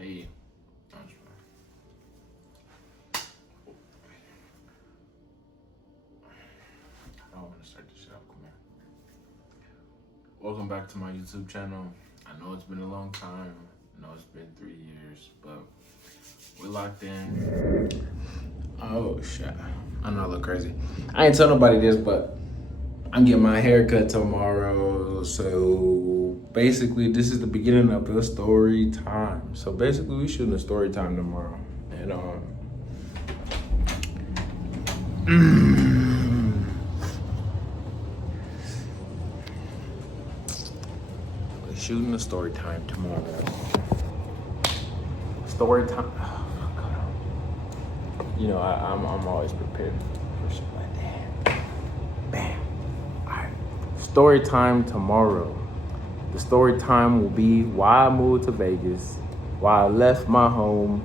Hey, I don't want to start this shit off. Come here. Welcome back to my YouTube channel. I know it's been a long time. I know it's been 3 years, but we're locked in. Oh shit! I know I look crazy. I ain't tell nobody this, but I'm getting my hair cut tomorrow. So basically, this is the beginning of the story time. So basically, we shooting a story time tomorrow, and we're shooting a story time tomorrow. Story time. Oh, you know, I'm always prepared for shit like that. Bam. All right. Story time tomorrow. The story time will be why I moved to Vegas, why I left my home,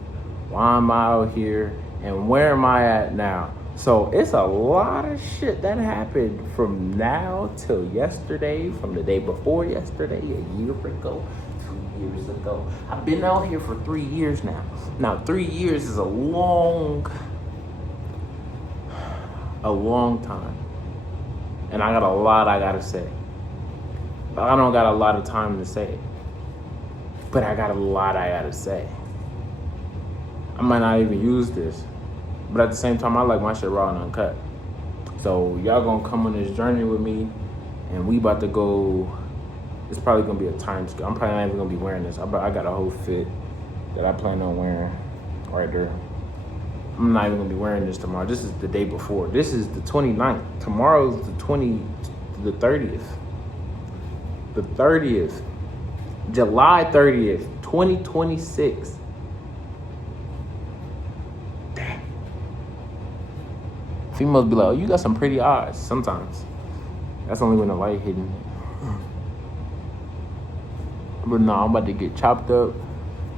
why I'm out here, and where am I at now. So it's a lot of shit that happened from now till yesterday, from the day before yesterday, a year ago, 2 years ago. I've been out here for 3 years now. Now, 3 years is a long time. And I got a lot I gotta say. I don't got a lot of time to say it, but I got a lot I gotta say. I might not even use this, but at the same time, I like my shit raw and uncut. So y'all gonna come on this journey with me, and we about to go. It's probably gonna be a time scale. I'm probably not even gonna be wearing this. I got a whole fit that I plan on wearing right there. I'm not even gonna be wearing this tomorrow. This is the day before. This is the 29th. Tomorrow's the 30th. The 30th. July 30th, 2026. Damn. Females be like, oh, you got some pretty eyes. Sometimes. That's only when the light hitting. But no, I'm about to get chopped up.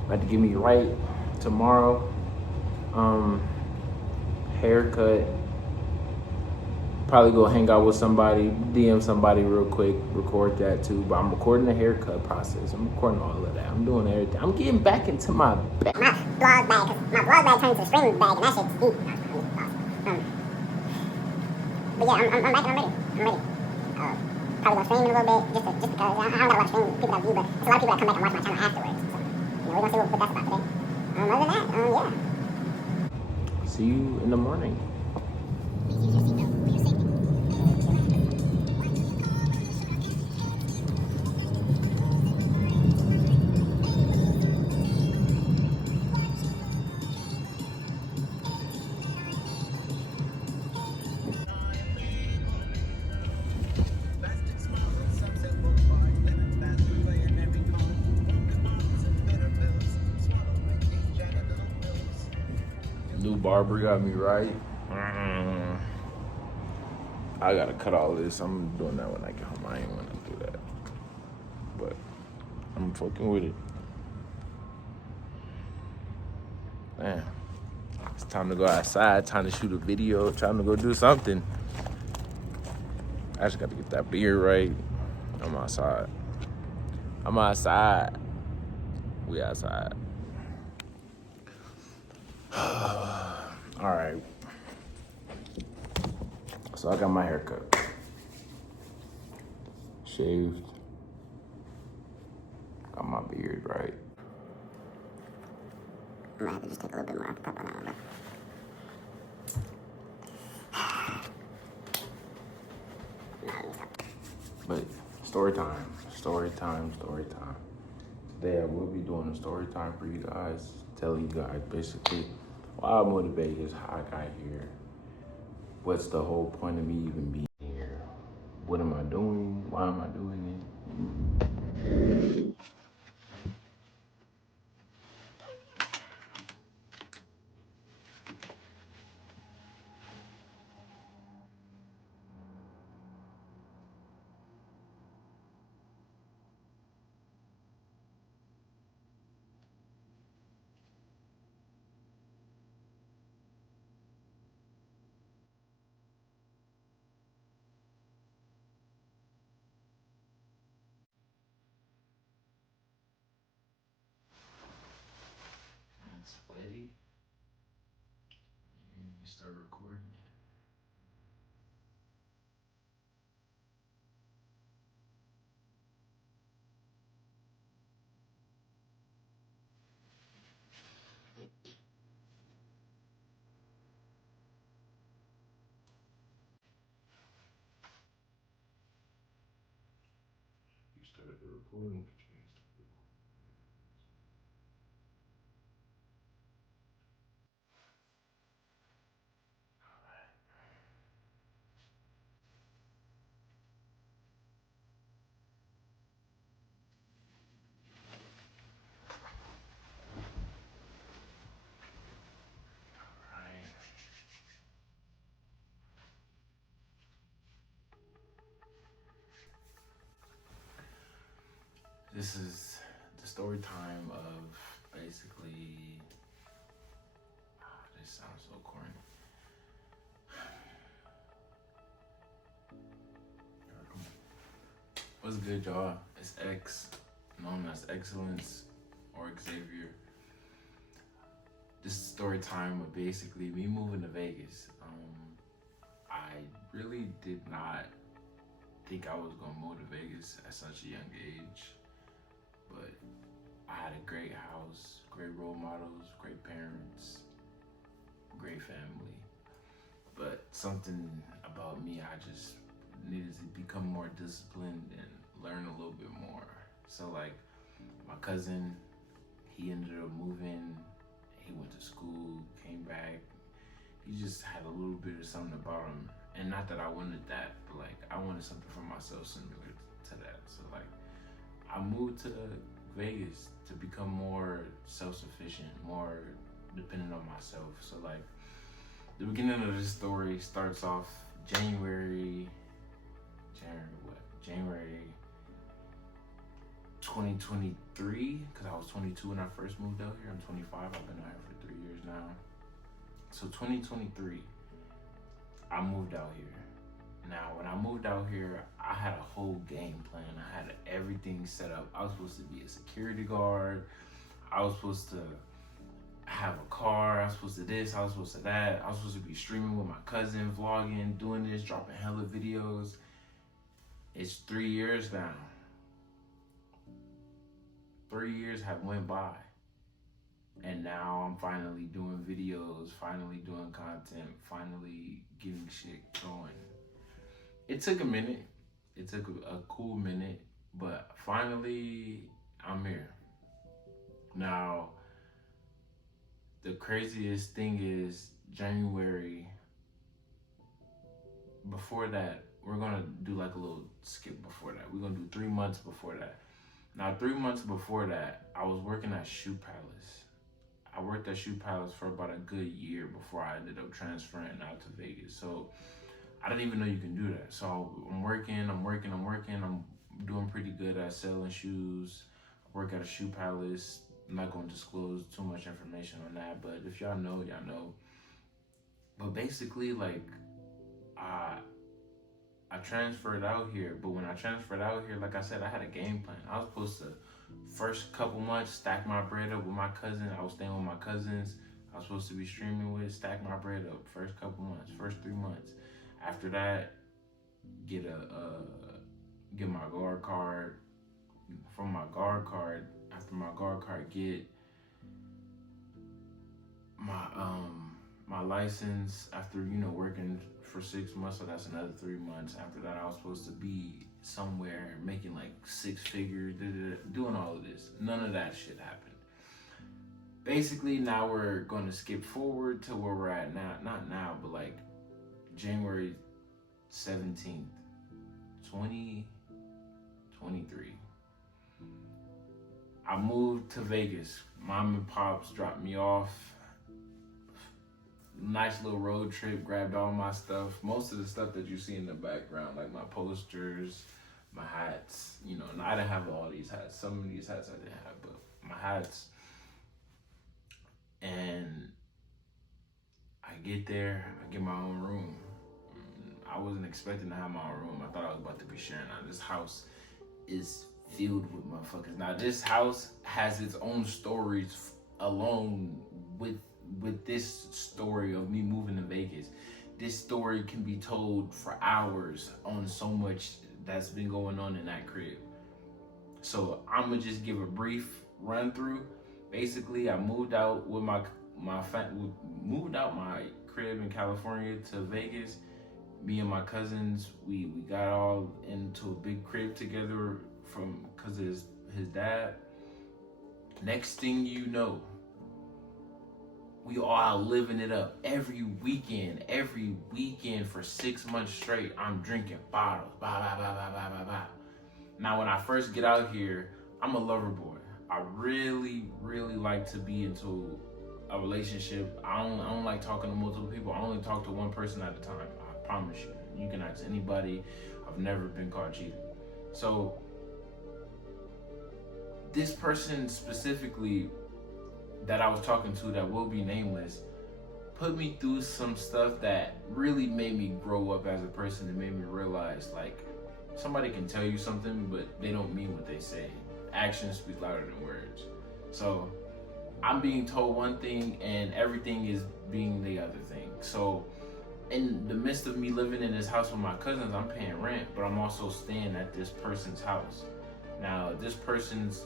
About to get me right tomorrow. Haircut. Probably go hang out with somebody, DM somebody real quick, record that too. But I'm recording the haircut process. I'm recording all of that. I'm doing everything. I'm getting back into my bag. My blog bag, cause my blog bag turned into a streaming bag, and that shit's deep. But yeah, I'm back and I'm ready. Probably gonna stream in a little bit, just because I don't got a lot of streaming people that view, but it's a lot of people that come back and watch my channel afterwards. So, we're gonna see what that's about today. Other than that, yeah. See you in the morning. New barber got me right. I gotta cut all this. I'm doing that when I get home. I ain't wanna do that, but I'm fucking with it. Man, it's time to go outside. Time to shoot a video. Time to go do something. I just got to get that beard right. I'm outside. We outside. All right. So I got my hair cut. Shaved. Got my beard right. I might have to just take a little bit more off the top on that one, But story time. Today I will be doing a story time for you guys. Telling you guys basically why I moved to Vegas, how I got here, what's the whole point of me even being here, what am I doing, why am I doing it. start recording. You started the recording. Alright. This is the story time of basically. This sounds so corny. What's good, y'all? It's X, known as Excellence or Xavier. This is story time of basically me moving to Vegas. I really did not think I was gonna move to Vegas at such a young age, but I had a great house, great role models, great parents, great family. But something about me, I just needed to become more disciplined and learn a little bit more. So like my cousin, he ended up moving, he went to school, came back. He just had a little bit of something about him. And not that I wanted that, but like I wanted something for myself similar to that. So like I moved to Vegas to become more self-sufficient, more dependent on myself. So like the beginning of this story starts off January 2023, because I was 22 when I first moved out here. I'm 25, I've been out here for 3 years now. So 2023, I moved out here. Now, when I moved out here, I had a whole game plan. I had everything set up. I was supposed to be a security guard. I was supposed to have a car. I was supposed to this. I was supposed to that. I was supposed to be streaming with my cousin, vlogging, doing this, dropping hella videos. It's 3 years now. 3 years have went by. And now I'm finally doing videos, finally doing content, finally getting shit going. It took a minute. It took a cool minute, but finally I'm here. Now, the craziest thing is January. Before that, we're gonna do like a little skip before that. We're gonna do 3 months before that. Now, 3 months before that, I was working at Shoe Palace. I worked at Shoe Palace for about a good year before I ended up transferring out to Vegas. So I didn't even know you can do that. So I'm working. I'm doing pretty good at selling shoes. I work at a Shoe Palace. I'm not going to disclose too much information on that, but if y'all know, y'all know. But basically, like, I transferred out here, but when I transferred out here, like I said, I had a game plan. I was supposed to, first couple months, stack my bread up with my cousin. I was staying with my cousins. I was supposed to be streaming with, stack my bread up first couple months, first 3 months. After that, get my guard card. From my guard card, after my guard card, get my license. After working for 6 months, so that's another 3 months. After that, I was supposed to be somewhere making like 6 figures, doing all of this. None of that shit happened. Basically, now we're going to skip forward to where we're at now. Not now, but like January 17th, 2023. I moved to Vegas. Mom and pops dropped me off. Nice little road trip, grabbed all my stuff. Most of the stuff that you see in the background, like my posters, my hats, and I didn't have all these hats. Some of these hats I didn't have, but my hats. And I get there, I get my own room. I wasn't expecting to have my own room. I thought I was about to be sharing. Now, this house is filled with motherfuckers. Now, this house has its own stories alone with with this story of me moving to Vegas. This story can be told for hours on so much that's been going on in that crib. So I'm gonna just give a brief run through. Basically, I moved out with moved out my crib in California to Vegas. Me and my cousins, we got all into a big crib together from because of his dad. Next thing you know, we all living it up every weekend for 6 months straight. I'm drinking bottles, blah blah blah blah blah blah blah. Now, when I first get out here, I'm a lover boy. I really like to be into a relationship. I don't like talking to multiple people. I only talk to one person at a time. I promise you. You can ask anybody. I've never been caught cheating. So this person specifically that I was talking to, that will be nameless, put me through some stuff that really made me grow up as a person and made me realize, like, somebody can tell you something, but they don't mean what they say. Actions speak louder than words. So I'm being told one thing and everything is being the other thing. So in the midst of me living in this house with my cousins, I'm paying rent, but I'm also staying at this person's house. Now, this person's,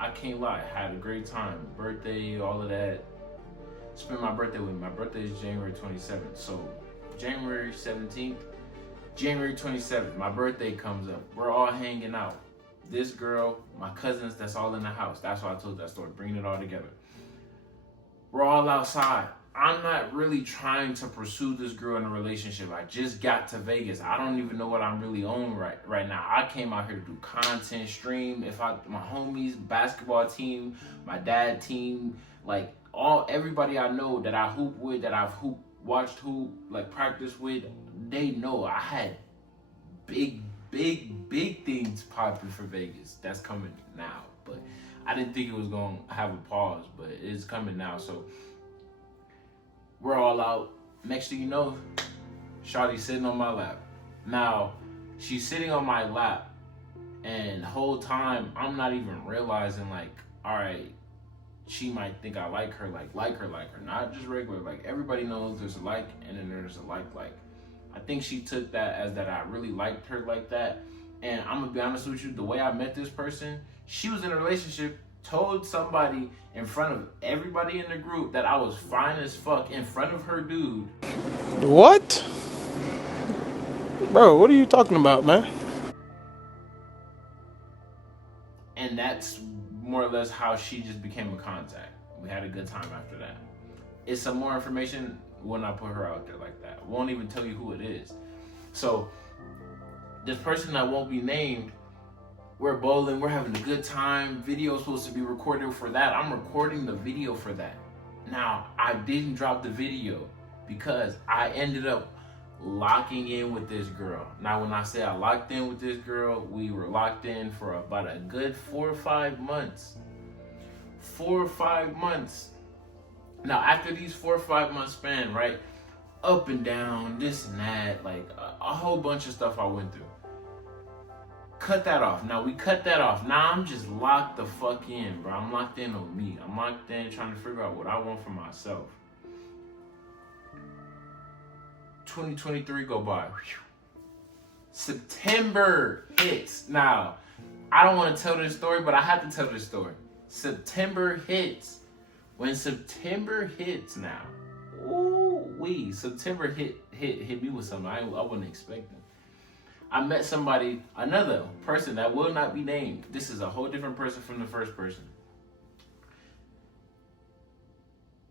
I can't lie, had a great time. Birthday, all of that. Spent my birthday with me. My birthday is January 27th. So January 17th, January 27th, my birthday comes up. We're all hanging out. This girl, my cousins, that's all in the house. That's why I told that story, bringing it all together. We're all outside. I'm not really trying to pursue this girl in a relationship. I just got to Vegas. I don't even know what I'm really on right now. I came out here to do content, stream. My homies, basketball team, my dad team, like everybody I know that I hoop with, that I've watched hoop, like practice with, they know I had big things popping for Vegas. That's coming now. But I didn't think it was going to have a pause, but it's coming now. So we're all out. Next thing you know, Shawty's sitting on my lap. Now, she's sitting on my lap, and the whole time, I'm not even realizing, like, all right, she might think I like her, not just regular. Like, everybody knows there's a like, and then there's a like. I think she took that as that I really liked her like that. And I'm gonna be honest with you, the way I met this person, she was in a relationship, told somebody in front of everybody in the group that I was fine as fuck in front of her dude. What? Bro, what are you talking about, man? And that's more or less how she just became a contact. We had a good time after that. It's some more information when I put her out there like that. Won't even tell you who it is. So this person that won't be named, we're bowling, we're having a good time. Video's supposed to be recorded for that. I'm recording the video for that. Now, I didn't drop the video because I ended up locking in with this girl. Now, when I say I locked in with this girl, we were locked in for about a good 4 or 5 months. 4 or 5 months. Now, after these 4 or 5 months span, right, up and down, this and that, like a whole bunch of stuff I went through. Cut that off. Now, we cut that off. Now, I'm just locked the fuck in, bro. I'm locked in on me. I'm locked in trying to figure out what I want for myself. 2023 go by. September hits. Now, I don't want to tell this story, but I have to tell this story. September hits. When September hits now, September hit me with something I wasn't expecting. I met somebody, another person that will not be named. This is a whole different person from the first person.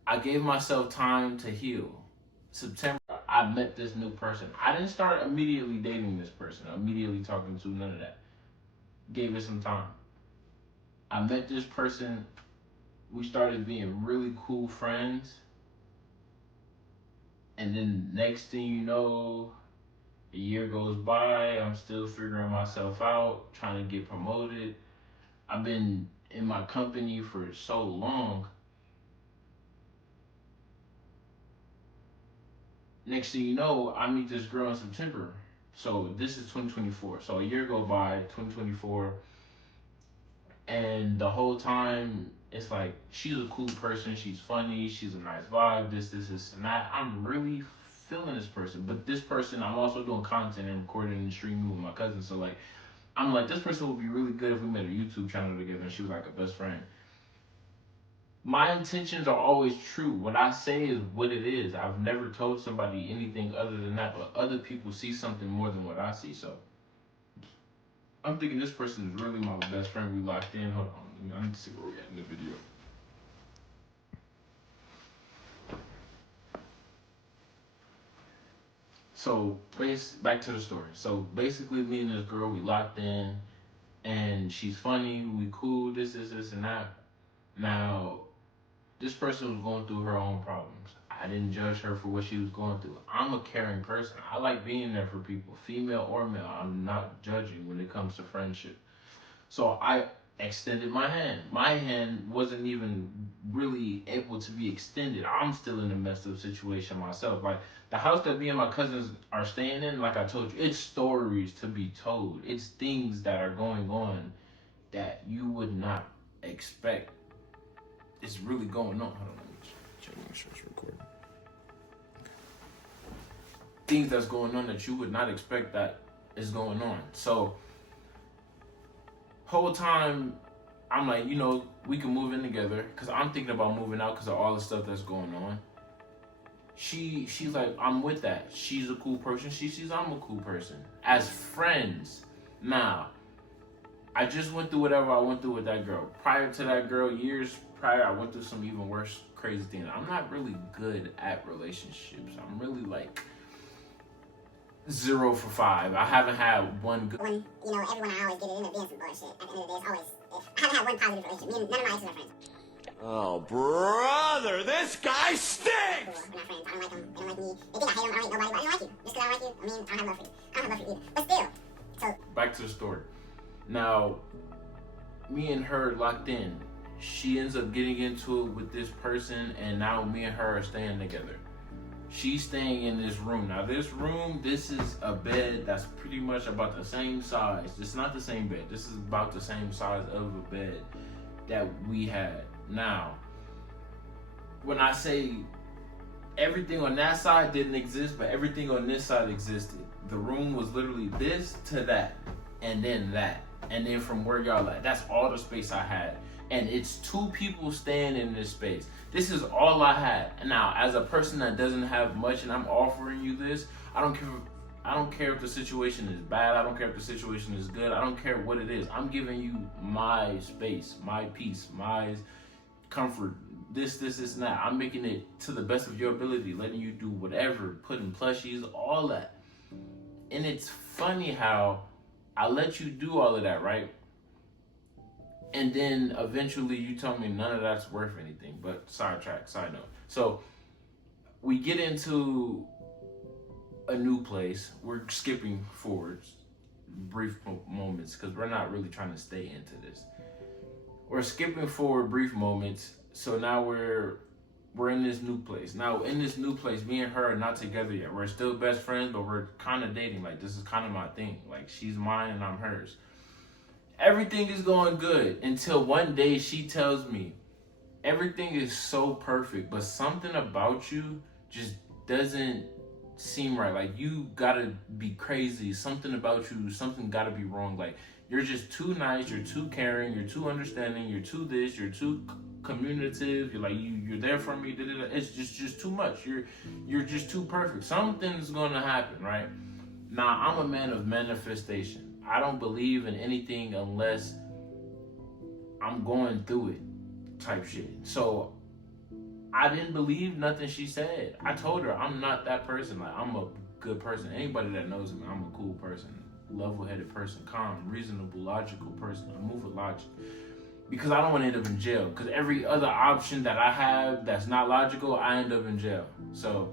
I gave myself time to heal. September, I met this new person. I didn't start immediately dating this person, immediately talking to, none of that. Gave it some time. I met this person. We started being really cool friends. And then next thing you know, a year goes by, I'm still figuring myself out, trying to get promoted. I've been in my company for so long. Next thing you know, I meet this girl in September. So this is 2024. So a year go by, 2024. And the whole time, it's like she's a cool person, she's funny, she's a nice vibe, this, and that. I'm really feeling this person. But this person, I'm also doing content and recording and streaming with my cousin. So like, I'm like, this person would be really good if we made a YouTube channel together and she was like a best friend. My intentions are always true. What I say is what it is. I've never told somebody anything other than that, but other people see something more than what I see. So I'm thinking this person is really my best friend. We locked in. Hold on. I need to see where we're at in the video. So, back to the story. So, basically, me and this girl, we locked in, and she's funny, we cool, this, and that. Now, this person was going through her own problems. I didn't judge her for what she was going through. I'm a caring person. I like being there for people, female or male. I'm not judging when it comes to friendship. So I extended my hand. My hand wasn't even really able to be extended. I'm still in a messed up situation myself. Like the house that me and my cousins are staying in, like I told you, it's stories to be told. It's things that are going on that you would not expect. It's really going on. Hold on, let me check my sure it's recording. Things that's going on that you would not expect that is going on. So whole time I'm like, you know, we can move in together because I'm thinking about moving out because of all the stuff that's going on. She's like, I'm with that. She's a cool person. She sees I'm a cool person. As friends, now, I just went through whatever I went through with that girl. Prior to that girl, years prior, I went through some even worse, crazy things. I'm not really good at relationships. I'm really like 0 for 5. I haven't had one good. When, you know, everyone I always get it in advance and bullshit. At the end of the day, it's always, I haven't had one positive relationship. Me and none of my exes are friends. Oh, brother, this guy stinks! Cool. We're not friends. I don't like them. They don't like me. They think I hate them. I don't hate nobody, but I don't like you. Just because I don't like you, I mean, I don't have love for you. I don't have love for you either. But still, so. Back to the story. Now, me and her locked in. She ends up getting into it with this person, and now me and her are staying together. She's staying in this room. Now, this room, this is a bed that's pretty much about the same size. It's not the same bed. This is about the same size of a bed that we had. Now, when I say everything on that side didn't exist, but everything on this side existed. The room was literally this to that, and then that. And then from where y'all at, that's all the space I had. And it's 2 people staying in this space. This is all I had. Now, as a person that doesn't have much and I'm offering you this, I don't care if the situation is bad. I don't care if the situation is good. I don't care what it is. I'm giving you my space, my peace, my comfort, this, and that. I'm making it to the best of your ability, letting you do whatever, putting plushies, all that. And it's funny how I let you do all of that, right? And then eventually you tell me none of that's worth anything. But side note. So we get into a new place. We're skipping forwards brief moments because we're not really trying to stay into this. We're skipping forward brief moments. So now we're in this new place. Now in this new place, me and her are not together yet. We're still best friends, but we're kind of dating. Like this is kind of my thing. Like she's mine and I'm hers. Everything is going good until one day she tells me everything is so perfect, but something about you just doesn't seem right. Like you gotta be crazy. Something about you, something gotta be wrong. Like you're just too nice, you're too caring, you're too understanding, you're too this, you're too communicative. You're like you're there for me. It's just too much. You're just too perfect. Something's gonna happen, right? Now I'm a man of manifestation. I don't believe in anything unless I'm going through it type shit. So I didn't believe nothing she said. I told her I'm not that person. Like I'm a good person. Anybody that knows me, I'm a cool person, level-headed person, calm, reasonable, logical person. I move with logic. Because I don't want to end up in jail. Because every other option that I have that's not logical, I end up in jail. So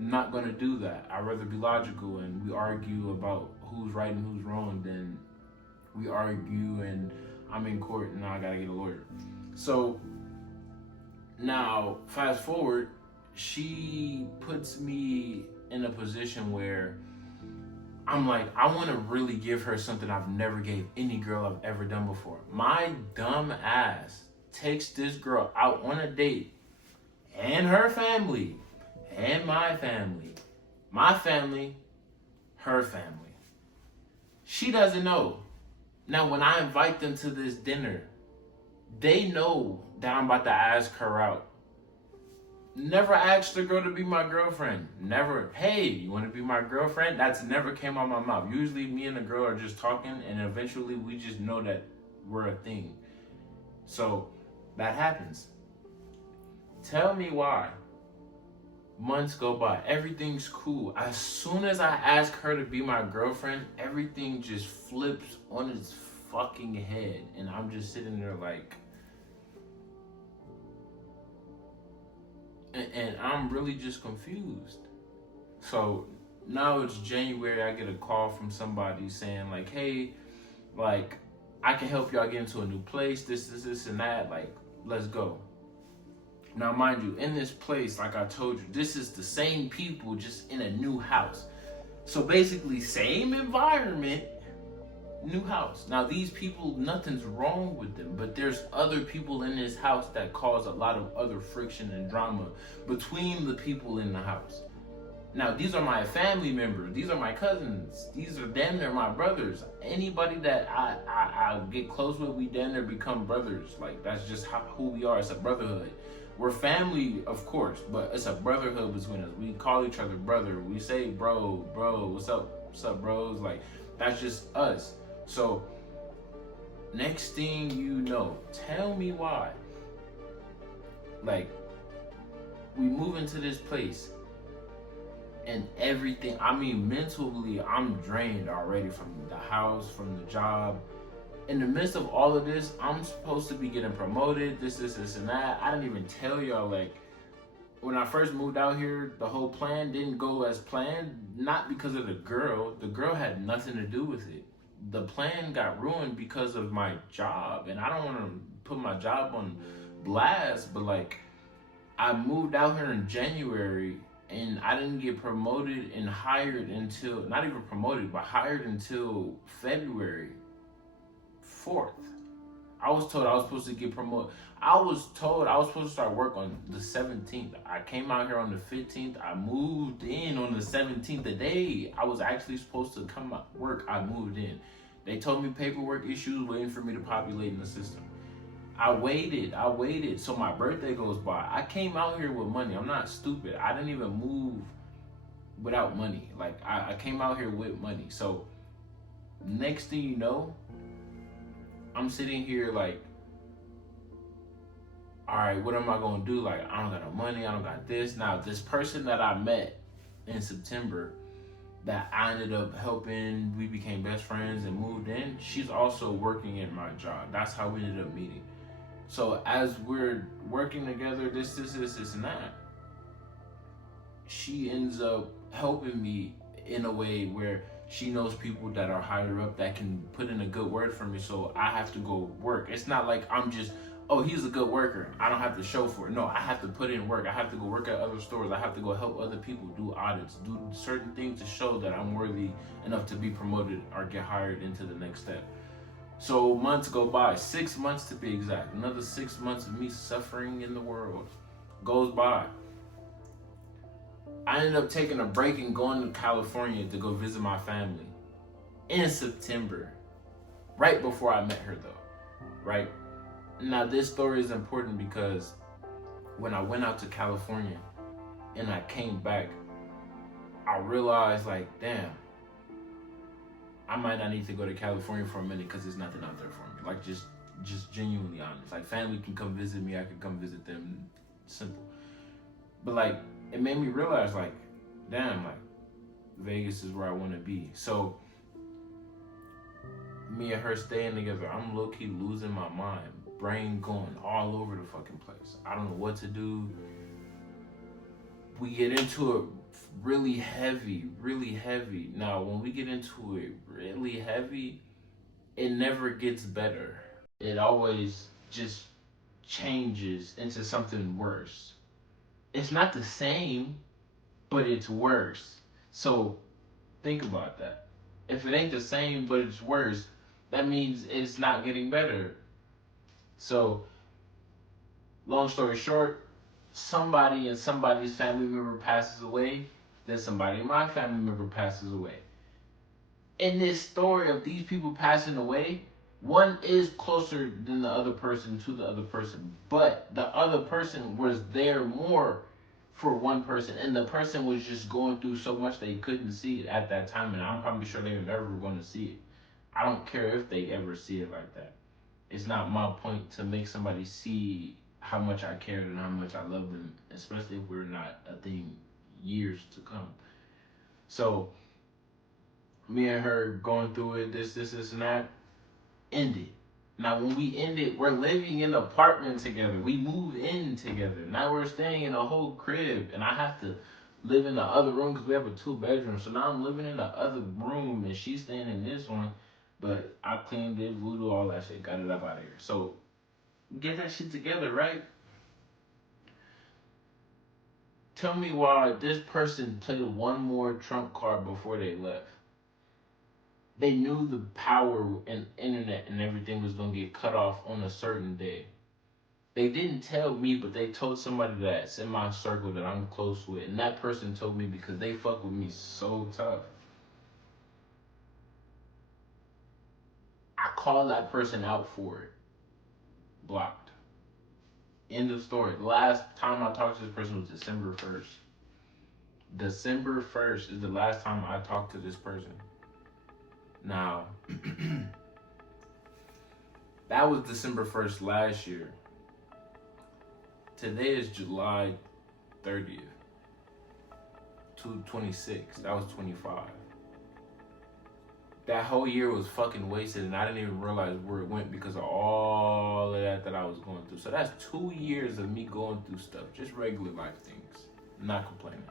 I'm not going to do that. I'd rather be logical and we argue about who's right and who's wrong than we argue and I'm in court and now I got to get a lawyer. So now, fast forward, she puts me in a position where I'm like, I want to really give her something I've never gave any girl I've ever done before. My dumb ass takes this girl out on a date, and her family, and my family, her family. She doesn't know. Now, when I invite them to this dinner, they know that I'm about to ask her out. Never asked the girl to be my girlfriend. Never, hey, you want to be my girlfriend? That's never came out of my mouth. Usually me and the girl are just talking, and eventually we just know that we're a thing. So that happens. Tell me why. Months go by. Everything's cool. As soon as I ask her to be my girlfriend, everything just flips on its fucking head. And I'm just sitting there like... And I'm really just confused. So now it's January. I get a call from somebody saying like, hey, like, I can help y'all get into a new place. This, and that. Like, let's go. Now, mind you, in this place, like I told you, this is the same people just in a new house. So basically, same environment, new house. Now, these people, nothing's wrong with them, but there's other people in this house that cause a lot of other friction and drama between the people in the house. Now, these are my family members. These are my cousins. These are damn near my brothers. Anybody that I get close with, we damn near become brothers. Like, that's just who we are. It's a brotherhood. We're family, of course, but it's a brotherhood between us. We call each other brother. We say, bro, what's up, bros? Like, that's just us. So, next thing you know, tell me why. Like, we move into this place and everything, I mean, mentally, I'm drained already from the house, from the job. In the midst of all of this, I'm supposed to be getting promoted, this, and that. I didn't even tell y'all, like, when I first moved out here, the whole plan didn't go as planned, not because of the girl. The girl had nothing to do with it. The plan got ruined because of my job, and I don't want to put my job on blast, but like, I moved out here in January, and I didn't get promoted and hired until, not even promoted, but hired until February 4th. I was told I was supposed to get promoted. I was told I was supposed to start work on the 17th. I came out here on the 15th. I moved in on the 17th. The day I was actually supposed to come out work, I moved in. They told me paperwork issues waiting for me to populate in the system. I waited. So my birthday goes by. I came out here with money. I'm not stupid. I didn't even move without money. Like, I came out here with money. So next thing you know, I'm sitting here like, all right, what am I gonna do? Like, I don't got no money, I don't got this. Now, this person that I met in September that I ended up helping, we became best friends and moved in, she's also working at my job. That's how we ended up meeting. So as we're working together, this, and that, she ends up helping me in a way where she knows people that are higher up that can put in a good word for me, so I have to go work. It's not like I'm just, oh, he's a good worker, I don't have to show for it. No, I have to put in work. I have to go work at other stores. I have to go help other people do audits, do certain things to show that I'm worthy enough to be promoted or get hired into the next step. So months go by, 6 months to be exact. Another 6 months of me suffering in the world goes by. I ended up taking a break and going to California to go visit my family in September, right before I met her though, right? Now this story is important because when I went out to California and I came back, I realized like, damn, I might not need to go to California for a minute because there's nothing out there for me. Like, just genuinely honest. Like, family can come visit me, I can come visit them, simple. But like, it made me realize like, damn, like, Vegas is where I want to be. So me and her staying together, I'm low-key losing my mind, brain going all over the fucking place. I don't know what to do. We get into it really heavy. Now, when we get into it really heavy, it never gets better. It always just changes into something worse. It's not the same, but it's worse. So think about that. If it ain't the same, but it's worse, that means it's not getting better. So Long story short, somebody in somebody's family member passes away, then somebody in my family member passes away. In this story of these people passing away, one is closer than the other person to the other person, but the other person was there more for one person, and the person was just going through so much they couldn't see it at that time, and I'm probably sure they were never going to see it. I don't care if they ever see it like that. It's not my point to make somebody see how much I cared and how much I love them, especially if we're not a thing years to come. So me and her going through it, this, and that, ended. Now, when we ended, we're living in an apartment together. We move in together. Now we're staying in a whole crib, and I have to live in the other room because we have a 2 bedroom. So now I'm living in the other room, and she's staying in this one. But I cleaned it, voodoo, all that shit, got it up out of here. So get that shit together, right? Tell me why this person played one more trump card before they left. They knew the power and internet and everything was gonna get cut off on a certain day. They didn't tell me, but they told somebody that's in my circle that I'm close with, and that person told me because they fuck with me so tough. I called that person out for it. Blocked. End of story. The last time I talked to this person was December 1st. December 1st is the last time I talked to this person. Now, that was December 1st last year. Today is July 30th. 26. That was 25. That whole year was fucking wasted, and I didn't even realize where it went because of all of that I was going through. So that's 2 years of me going through stuff, just regular life things. I'm not complaining.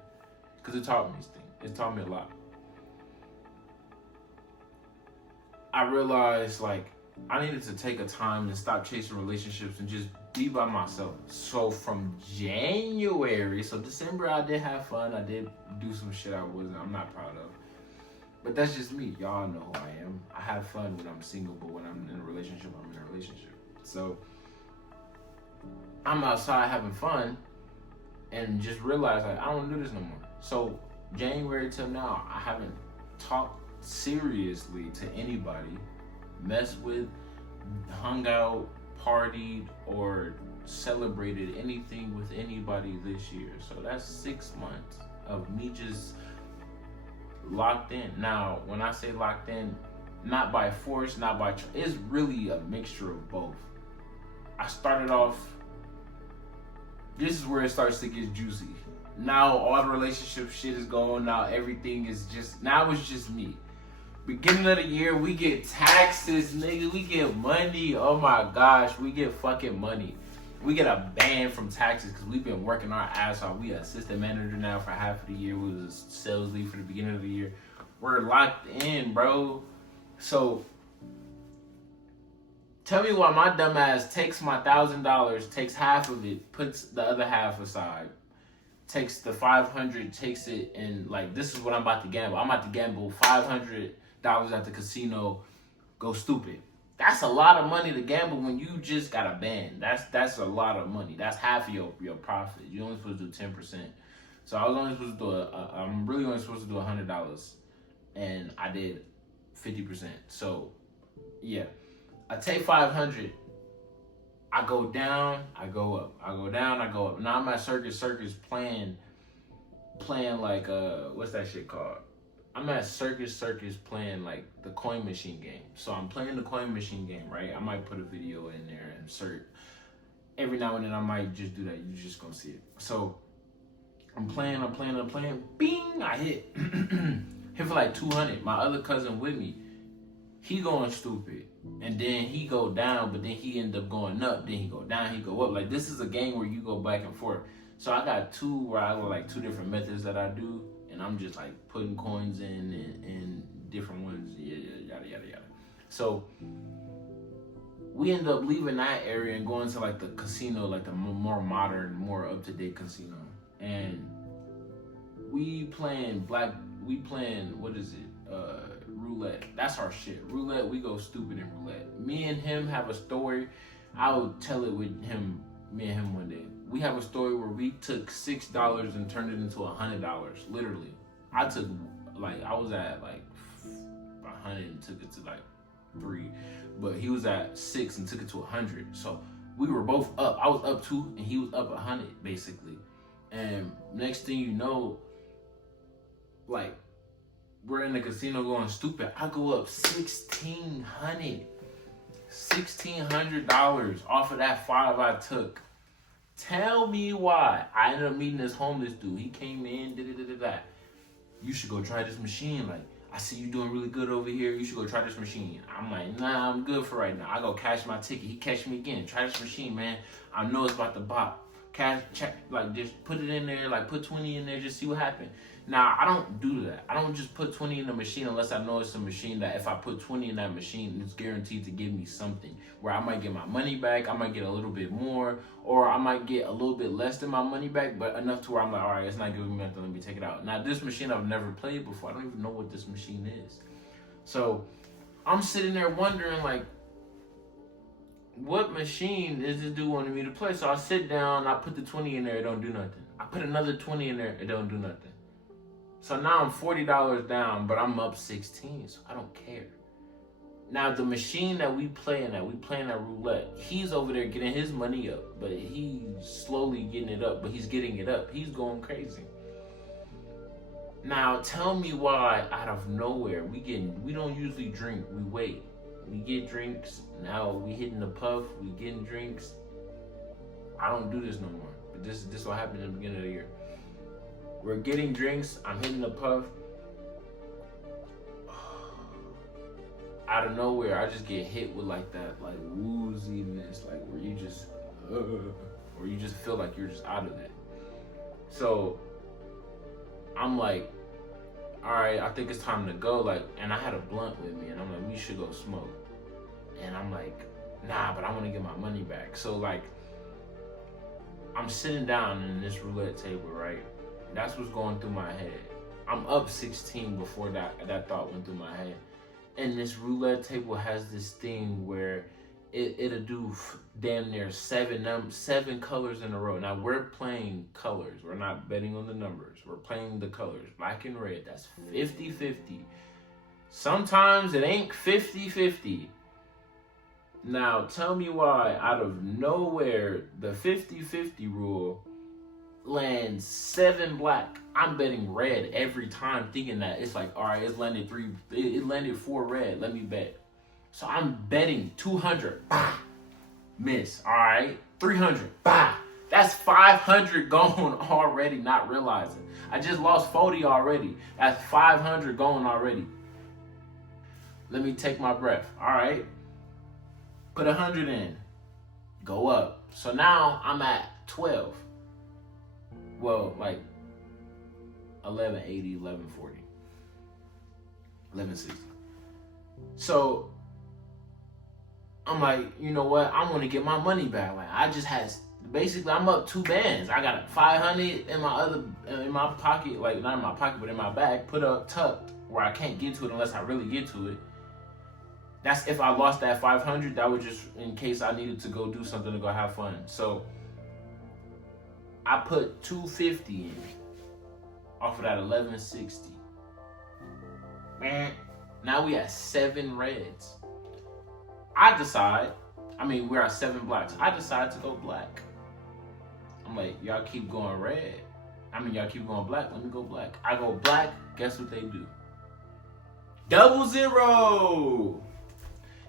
Because it taught me things. It taught me a lot. I realized, like, I needed to take a time and stop chasing relationships and just be by myself. So from January, so December, I did have fun. I did do some shit I'm not proud of. But that's just me. Y'all know who I am. I have fun when I'm single, but when I'm in a relationship, I'm in a relationship. So I'm outside having fun and just realized, like, I don't want to do this no more. So January till now, I haven't talked seriously to anybody, messed with, hung out, partied, or celebrated anything with anybody this year. So that's 6 months of me just locked in. Now, when I say locked in, not by force, not by it's really a mixture of both. I started off, this is where it starts to get juicy. Now all the relationship shit is going, now everything is just, now it's just me. Beginning of the year, we get taxes, nigga. We get money. Oh my gosh, we get fucking money. We get a ban from taxes because we've been working our ass off. We assistant manager now for half of the year. We was a sales lead for the beginning of the year. We're locked in, bro. So tell me why my dumb ass takes my $1,000, takes half of it, puts the other half aside, takes the 500, takes it, and like, this is what I'm about to gamble. I'm about to gamble $500 at the casino, go stupid. That's a lot of money to gamble when you just got a ban. That's a lot of money. That's half of your profit. You're only supposed to do 10%. So I was only supposed to do I'm really only supposed to do $100, and I did 50%. So yeah, I take 500. I go down, I go up. I go down, I go up. Now I'm at Circus playing like what's that shit called? I'm at Circus playing like the coin machine game. So I'm playing the coin machine game, right? I might put a video in there and insert. Every now and then I might just do that. You're just gonna see it. So I'm playing. Bing! I hit. Hit for like 200. My other cousin with me, he going stupid. And then he go down, but then he end up going up. Then he go down, he go up. Like, this is a game where you go back and forth. So I got two different methods that I do. And I'm just like putting coins in and different ones, yada, yada, yada. So we end up leaving that area and going to like the casino, like the more modern, more up-to-date casino. And we playing, what is it? Roulette. That's our shit. Roulette, we go stupid in roulette. Me and him have a story. I would tell it with him Me and him one day. We have a story where we took $6 and turned it into $100. Literally, I took I was at like 100 and took it to like 3, but he was at 6 and took it to 100. So we were both up. I was up 2 and he was up 100 basically. And next thing you know, like we're in the casino going stupid. I go up $1,600 off of that 5 I took. Tell me why. I ended up meeting this homeless dude. He came in, you should go try this machine. Like, I see you doing really good over here. You should go try this machine. I'm like, nah, I'm good for right now. I go cash my ticket. He catch me again. Try this machine, man. I know it's about to bop. Cash, check, like just put it in there, like put 20 in there, just see what happens. Now, I don't do that. I don't just put 20 in the machine unless I know it's a machine that if I put 20 in that machine, it's guaranteed to give me something. Where I might get my money back, I might get a little bit more, or I might get a little bit less than my money back, but enough to where I'm like, all right, it's not giving me nothing, let me take it out. Now, this machine I've never played before. I don't even know what this machine is. So, I'm sitting there wondering, like, what machine is this dude wanting me to play? So I sit down, I put the 20 in there, it don't do nothing. I put another 20 in there, it don't do nothing. So now I'm $40 down, but I'm up 16, so I don't care. Now the machine that we playing at roulette, he's over there getting his money up, but he's slowly getting it up, but he's getting it up. He's going crazy. Now tell me why out of nowhere, we don't usually drink, we wait. We get drinks, now we hitting the puff, we getting drinks. I don't do this no more, but this what happened in the beginning of the year. We're getting drinks, I'm hitting the puff. Out of nowhere, I just get hit with like that, like wooziness, like where you just, or you just feel like you're just out of it. So I'm like, all right, I think it's time to go. Like, and I had a blunt with me, and I'm like, we should go smoke. And I'm like, nah, but I want to get my money back. So like, I'm sitting down in this roulette table, right? That's what's going through my head. I'm up 16 before that thought went through my head. And this roulette table has this thing where it'll do damn near 7 colors in a row. Now we're playing colors. We're not betting on the numbers. We're playing the colors, black and red. That's 50-50. Sometimes it ain't 50-50. Now tell me why out of nowhere the 50-50 rule lands 7 black. I'm betting red every time, thinking that it's like, all right, it landed 4 red. Let me bet. So I'm betting 200, bah, miss, all right? 300, bah. That's 500 gone already, not realizing. I just lost 40 already. That's 500 gone already. Let me take my breath, all right? Put 100 in, go up. So now I'm at 12. Well, like 1180, 1140, 1160. So I'm like, you know what? I want to get my money back. Like I just had, basically I'm up 2 bands. I got 500 in my pocket, like not in my pocket, but in my bag, put up tucked where I can't get to it unless I really get to it. That's if I lost that 500, that was just in case I needed to go do something to go have fun. So I put 250 in off of that 1160. Man, now we at 7 reds. We're at 7 blacks. I decide to go black. I'm like, y'all keep going red. Y'all keep going black. Let me go black. I go black. Guess what they do? 00.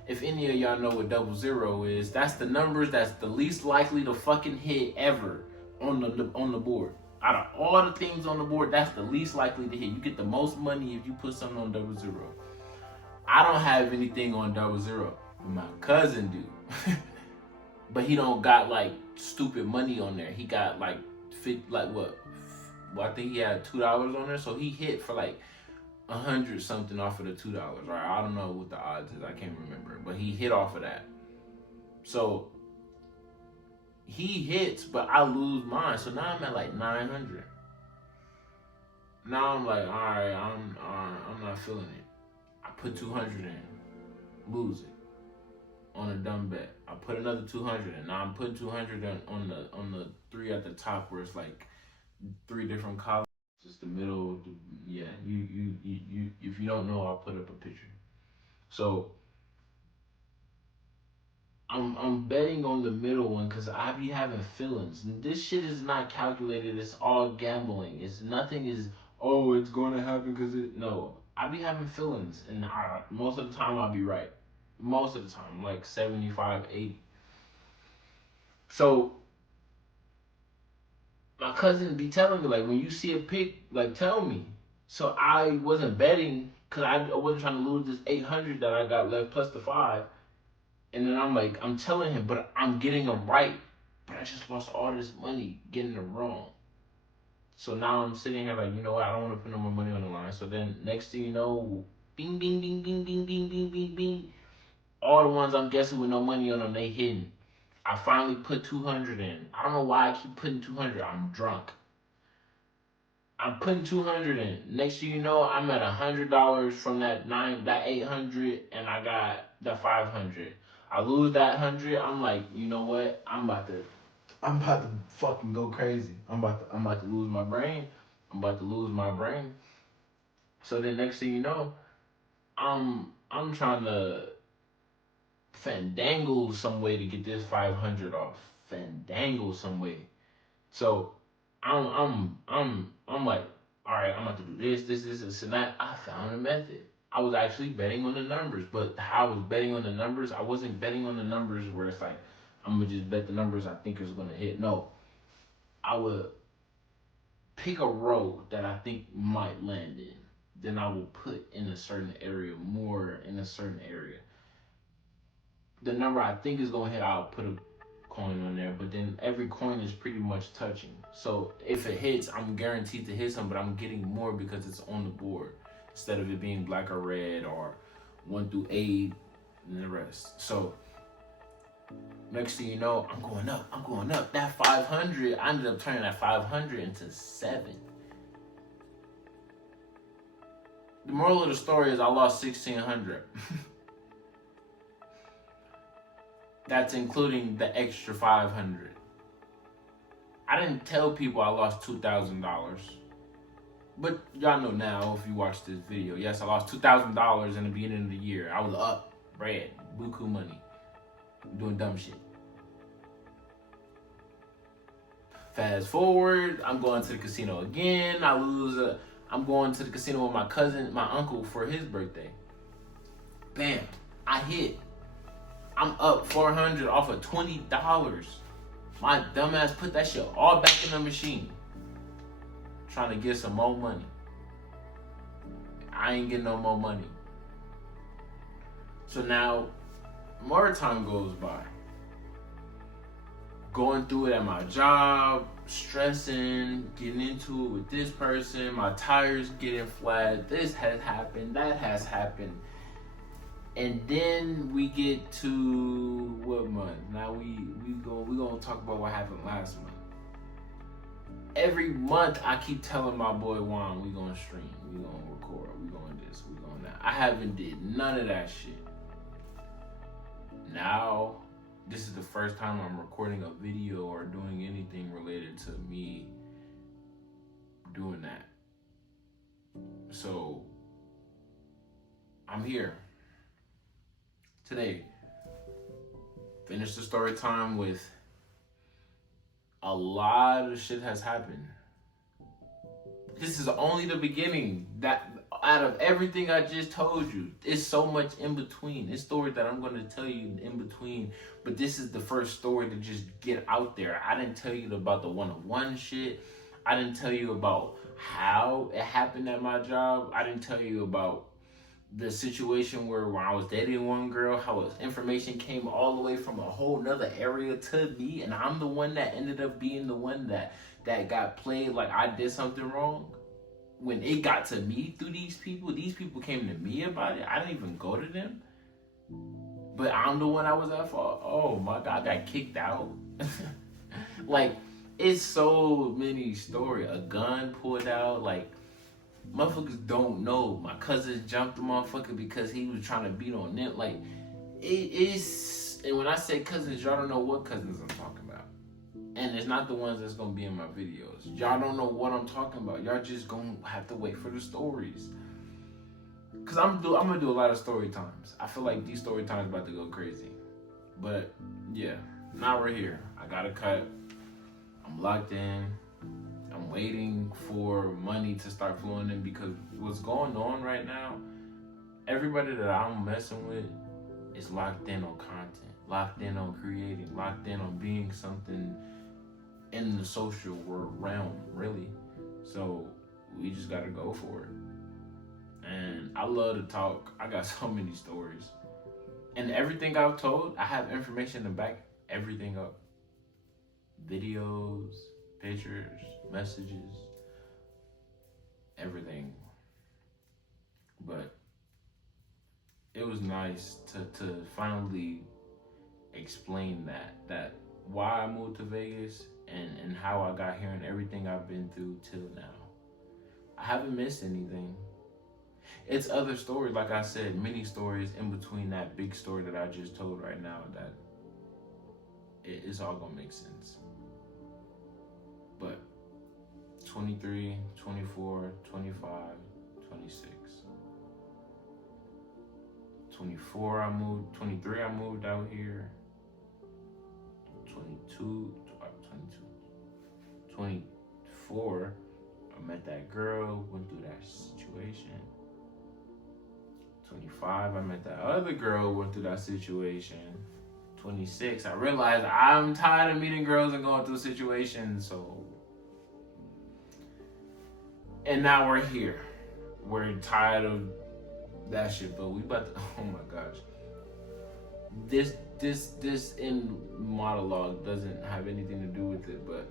If any of y'all know what 00 is, that's the numbers that's the least likely to fucking hit ever on the board. Out of all the things on the board, that's the least likely to hit. You get the most money if you put something on 00. I don't have anything on 00, but my cousin do. But he don't got like stupid money on there. He got like what? Well, I think he had $2 on there, so he hit for like 100 something off of the $2. Right? I don't know what the odds is. I can't remember, but he hit off of that. So he hits, but I lose mine. So now I'm at like 900. Now I'm like, all right, I'm not feeling it. I put 200 in, lose it on a dumb bet. I put another 200 in. Now I'm putting 200 on the three at the top where it's like three different columns. Just the middle. Yeah, you. If you don't know, I'll put up a picture. So I'm betting on the middle one because I be having feelings. And this shit is not calculated. It's all gambling. It's nothing is. Oh, it's going to happen because it. No, I be having feelings, and most of the time I'll be right. Most of the time, like 75, 80. So my cousin be telling me, like, when you see a pick, like, tell me. So I wasn't betting because I wasn't trying to lose this 800 that I got left plus the 5. And then I'm like, I'm telling him, but I'm getting him right. But I just lost all this money getting it wrong. So now I'm sitting here like, you know what? I don't want to put no more money on the line. So then next thing you know, bing, bing, bing, bing, bing, bing, bing, bing, bing. All the ones I'm guessing with no money on them, they hidden. I finally put 200 in. I don't know why I keep putting 200. I'm drunk. I'm putting 200 in. Next thing you know, I'm at $100 from that 800, and I got the 500. I lose that 100. I'm like, you know what? I'm about to fucking go crazy. I'm about to lose my brain. So then next thing you know, I'm trying to fandangle some way to get this 500 off. Fandangle some way. So I'm like, all right, I'm about to do this, and that. I found a method. I was actually betting on the numbers, but how I was betting on the numbers, I wasn't betting on the numbers where it's like, I'm gonna just bet the numbers I think is gonna hit. No, I would pick a row that I think might land in. Then I will put in a certain area, more in a certain area. The number I think is gonna hit, I'll put a coin on there, but then every coin is pretty much touching. So if it hits, I'm guaranteed to hit some, but I'm getting more because it's on the board instead of it being black or red or 1 through 8 and the rest. So next thing you know, I'm going up. That 500, I ended up turning that 500 into 7. The moral of the story is I lost 1,600. That's including the extra 500. I didn't tell people I lost $2,000. But y'all know now if you watch this video. Yes, I lost $2,000 in the beginning of the year. I was up, bread, buku money, doing dumb shit. Fast forward, I'm going to the casino again. I'm going to the casino with my uncle for his birthday. Bam, I hit. I'm up 400 off of $20. My dumbass put that shit all back in the machine. Trying to get some more money. I ain't getting no more money. So now, more time goes by. Going through it at my job, stressing, getting into it with this person, my tires getting flat, this has happened, that has happened. And then we get to what month? Now we gonna talk about what happened last month. Every month I keep telling my boy Juan, we gonna stream, we gonna record, we gonna this, we gonna that. I haven't did none of that shit. Now, this is the first time I'm recording a video or doing anything related to me doing that. So, I'm here. Today, finish the story time with a lot of shit has happened. This is only the beginning. That out of everything I just told you, it's so much in between. This story that I'm going to tell you in between, but this is the first story to just get out there. I didn't tell you about the one-on-one shit. I didn't tell you about how it happened at my job. I didn't tell you about the situation where when I was dating one girl, how information came all the way from a whole nother area to me, and I'm the one that ended up being the one that got played like I did something wrong. When it got to me through these people came to me about it. I didn't even go to them. But I'm the one that was at fault. Oh my God, I got kicked out. Like, it's so many stories. A gun pulled out, like, motherfuckers don't know. My cousin jumped the motherfucker because he was trying to beat on them. Like, it's And when I say cousins, y'all don't know what cousins I'm talking about. And it's not the ones that's gonna be in my videos. Y'all don't know what I'm talking about. Y'all just gonna have to wait for the stories. Cause I'm gonna do a lot of story times. I feel like these story times about to go crazy. But yeah, now we're here. I got a cut. I'm locked in. I'm waiting for money to start flowing in because what's going on right now, everybody that I'm messing with is locked in on content, locked in on creating, locked in on being something in the social world realm, really. So we just gotta go for it. And I love to talk. I got so many stories. And everything I've told, I have information to back everything up. Videos, pictures, messages, everything. But it was nice to finally explain that why I moved to Vegas and how I got here and everything I've been through till now. I haven't missed anything. It's other stories, like I said, many stories in between that big story that I just told right now that it's all gonna make sense. But 23, 24, 25, 26. 24 I moved, 23 I moved out here. 24 I met that girl, went through that situation. 25 I met that other girl, went through that situation. 26 I realized I'm tired of meeting girls and going through situations, so. And now we're here. We're tired of that shit, but we about to, oh my gosh. This in monologue doesn't have anything to do with it, but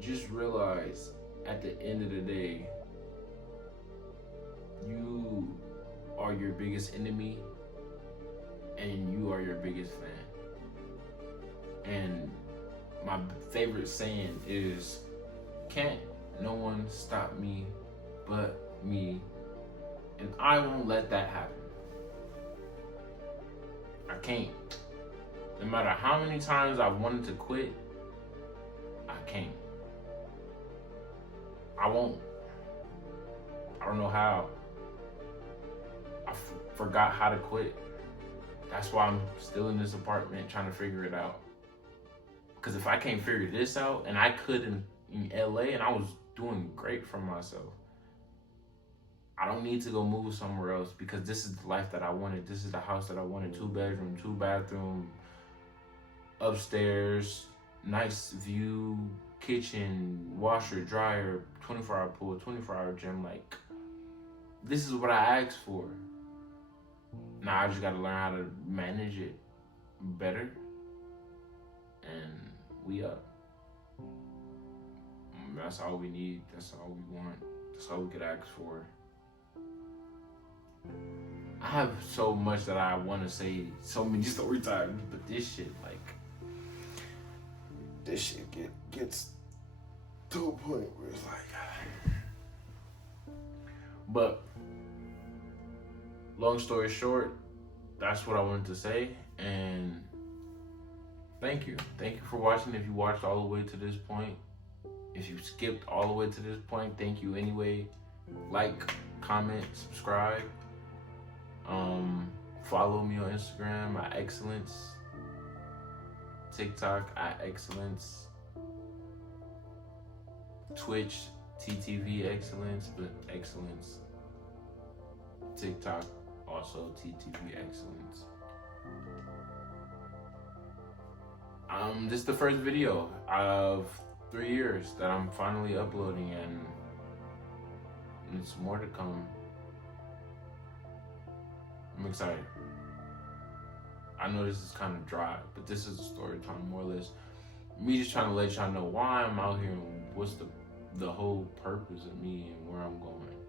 just realize at the end of the day, you are your biggest enemy and you are your biggest fan. And my favorite saying is, can't no one stop me but me, and I won't let that happen. I can't. No matter how many times I wanted to quit, I can't. I won't. I don't know how. I forgot how to quit. That's why I'm still in this apartment trying to figure it out. Because if I can't figure this out, and I could in LA, and I was doing great for myself, I don't need to go move somewhere else because this is the life that I wanted. This is the house that I wanted. 2 bedroom, 2 bathroom, upstairs, nice view, kitchen, washer, dryer, 24-hour pool, 24-hour gym. Like, this is what I asked for. Now I just gotta learn how to manage it better. And we up. That's all we need. That's all we want. That's all we could ask for. I have so much that I want to say, so many story times, but this shit, like, this shit gets to a point where it's like, but long story short, that's what I wanted to say, and thank you for watching. If you watched all the way to this point, if you skipped all the way to this point, thank you anyway. Like, comment, subscribe. Follow me on Instagram at Excellence, TikTok at Excellence, Twitch TTV Excellence, but Excellence, TikTok also TTV Excellence. This is the first video of 3 years that I'm finally uploading, and it's more to come. I'm excited. I know this is kind of dry, but this is a story time, more or less. Me just trying to let y'all know why I'm out here and what's the whole purpose of me and where I'm going.